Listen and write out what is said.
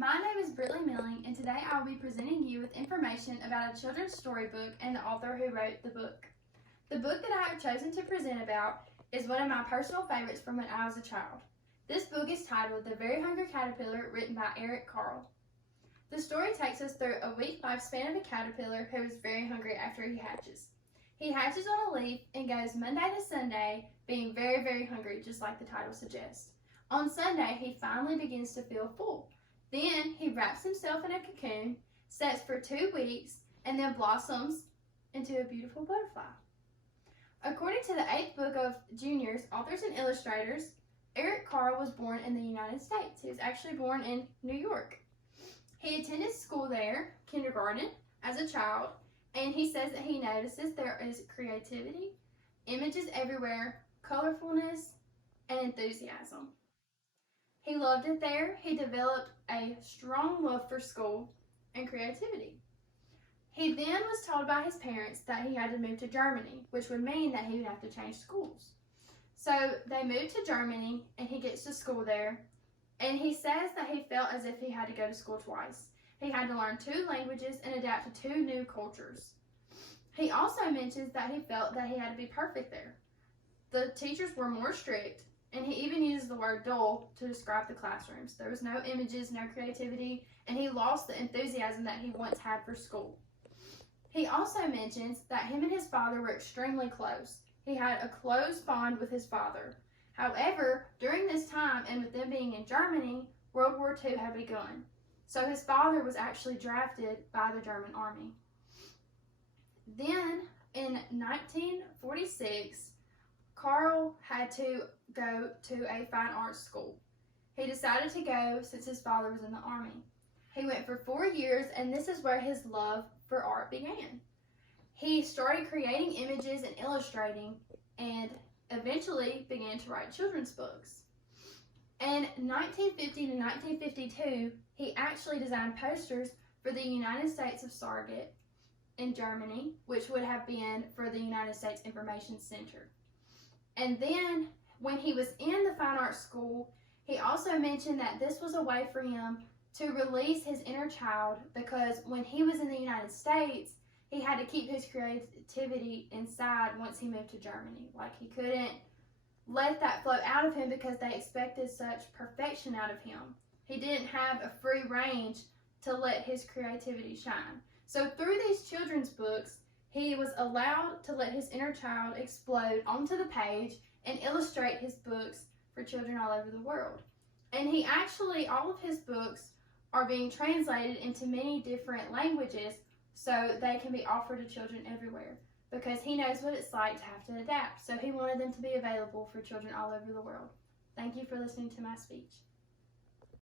My name is Britley Milling, and today I will be presenting you with information about a children's storybook and the author who wrote the book. The book that I have chosen to present about is one of my personal favorites from when I was a child. This book is titled The Very Hungry Caterpillar, written by Eric Carle. The story takes us through a week lifespan of a caterpillar who is very hungry after he hatches. He hatches on a leaf and goes Monday to Sunday, being very, very hungry, just like the title suggests. On Sunday, he finally begins to feel full. Then he wraps himself in a cocoon, sets for 2 weeks, and then blossoms into a beautiful butterfly. According to the 8th book of Junior's Authors and Illustrators, Eric Carle was born in the United States. He was actually born in New York. He attended school there, kindergarten, as a child, and he says that he notices there is creativity, images everywhere, colorfulness, and enthusiasm. He loved it there. He developed a strong love for school and creativity. He then was told by his parents that he had to move to Germany, which would mean that he would have to change schools. So they moved to Germany, and he gets to school there, and he says that he felt as if he had to go to school twice. He had to learn 2 languages and adapt to 2 new cultures. He also mentions that he felt that he had to be perfect there. The teachers were more strict, and he even uses the word dull to describe the classrooms. There was no images, no creativity, and he lost the enthusiasm that he once had for school. He also mentions that him and his father were extremely close. He had a close bond with his father. However, during this time, and with them being in Germany, World War II had begun. So his father was actually drafted by the German army. Then, in 1946, Carle had to go to a fine arts school. He decided to go since his father was in the army. He went for 4 years, and this is where his love for art began. He started creating images and illustrating, and eventually began to write children's books. In 1950 to 1952, he actually designed posters for the United States of Surrogate in Germany, which would have been for the United States Information Center. And then, when he was in the fine arts school, he also mentioned that this was a way for him to release his inner child, because when he was in the United States, he had to keep his creativity inside once he moved to Germany. Like, he couldn't let that flow out of him because they expected such perfection out of him. He didn't have a free range to let his creativity shine. So through these children's books, he was allowed to let his inner child explode onto the page and illustrate his books for children all over the world. And he actually, all of his books are being translated into many different languages so they can be offered to children everywhere, because he knows what it's like to have to adapt. So he wanted them to be available for children all over the world. Thank you for listening to my speech.